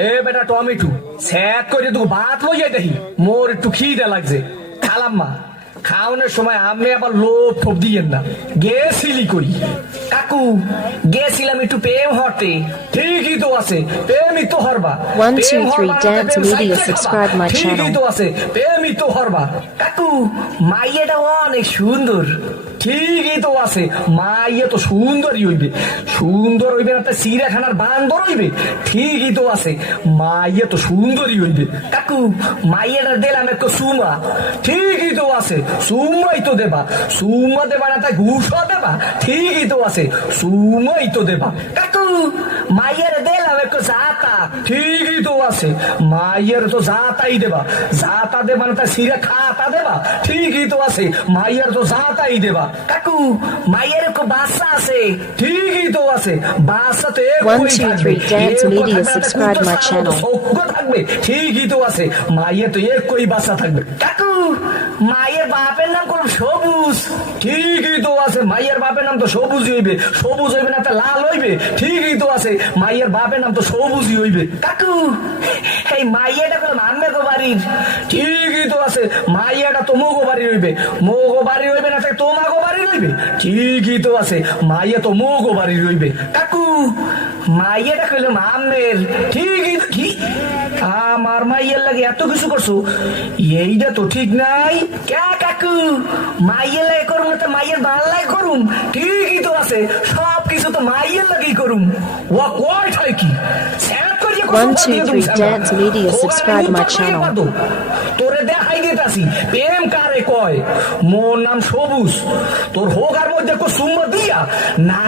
এ বেটা tomato sec করে তুই ভাত লইয়া দেখি মোর একটু খিদে লাগছে খালাম মা খাওয়ানোর সময় আমি আবার লোভ ফোপ দিয়েন না গেছিলি কই কাকু গেছিলাম একটু প্রেম হতে ঠিকই তো আছে প্রেমই তো হরবা 1, 2, 3 Dance Media. Subscribe my ঠিকই channel. তো আছে প্রেমই তো হরবা কাকু মাইয়াটা অনেক সুন্দর ঠিকই তো আছে মাইয়া তো সুন্দরই হইবে সুন্দর হইবে না তা চিড়িয়াখানার বান্দর হইবে ঠিকই তো আছে মাইয়া তো সুন্দরই হইবে কাকু মাইয়াটা দিলাম একটু সুমা ঠিকই তো আছে সুমাই তো দেবা সুমা দেবা না তাই ঘুষও দেবা ঠিকই তো আছে সুমাই তো দেবা কাকু মাইয়ারে দিলাম একটু জাতা ঠিকই তো আছে মাইয়ার তো জাতাই দেবা জাতা দেবা না তাই সিরে খাতা দেবা ঠিকই তো আছে মাইয়ার তো জাতাই দেবা কাকু মাইয়ার একটু বাচ্চা আছে ঠিকই তো আছে বাচ্চা তো 1, 2, 3 Dance Media. Subscribe my channel. থাকবে ঠিকই তো আছে মাইয়া তো একই বাচ্চা থাকবে কাকু মায়ের বাপের নাম কোন সবুজ ঠিকই তো আছে মায়ের বাপের নাম তো সবুজ হইবে সবুজ হইবে না তা লাল হইবে ঠিকই তো আছে মায়ের বাপের নাম তো সবুজই হইবে কাকু এই মাইয়াটা করলাম আম্মে গো বাড়ির ঠিকই তো আছে মাইয়াটা তো মোগো বাড়ি হইবে মোগো বাড়ি হইবে না তাই তোমাগো বাড়ি হইবে ঠিকই তো আছে মাইয়া তো মোগো বাড়ি হইবে কাকু মাইয়াটা কইলাম আম্মের ঠিকই তো কি আমার মাইয়ের লাগে এত কিছু করছো এইটা তো ঠিক নাই কে কাকু মাইয়ের লাগে করুম না তো মাইয়ের বাংলায় করুম ঠিকই তো আছে সব কিছু তো মাইয়ের লাগেই করুম ও কয় ঠাই কি 1, 2, 3 Dance Media. Subscribe my channel. তোরে দেখাই দিতাছি প্রেম কারে কয় মোর নাম সবুজ তোর হোগার মধ্যে কো সুম্মা দিয়া না